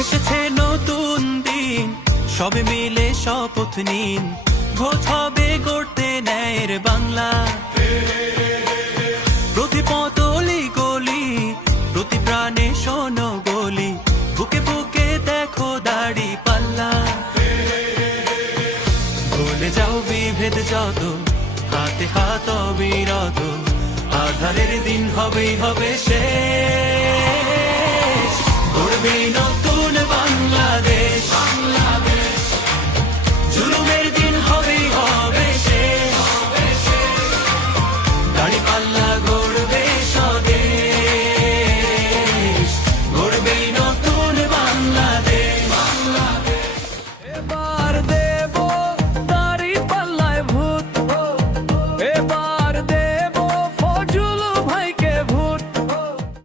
এসেছে নতুন দিন, সবে মিলে শপথ নিন। ভোট হবে গড়তে ন্যায়ের বাংলা। প্রতি পতলি গলি, প্রতি প্রাণে শোনো গলি। বুকে বুকে দেখো দাড়ি পাল্লা। ভুলে যাও বিভেদ যত, হাতে হাত বিরত আধারের দিন হবেই হবে শেষ। গড়বে বাংলা Allah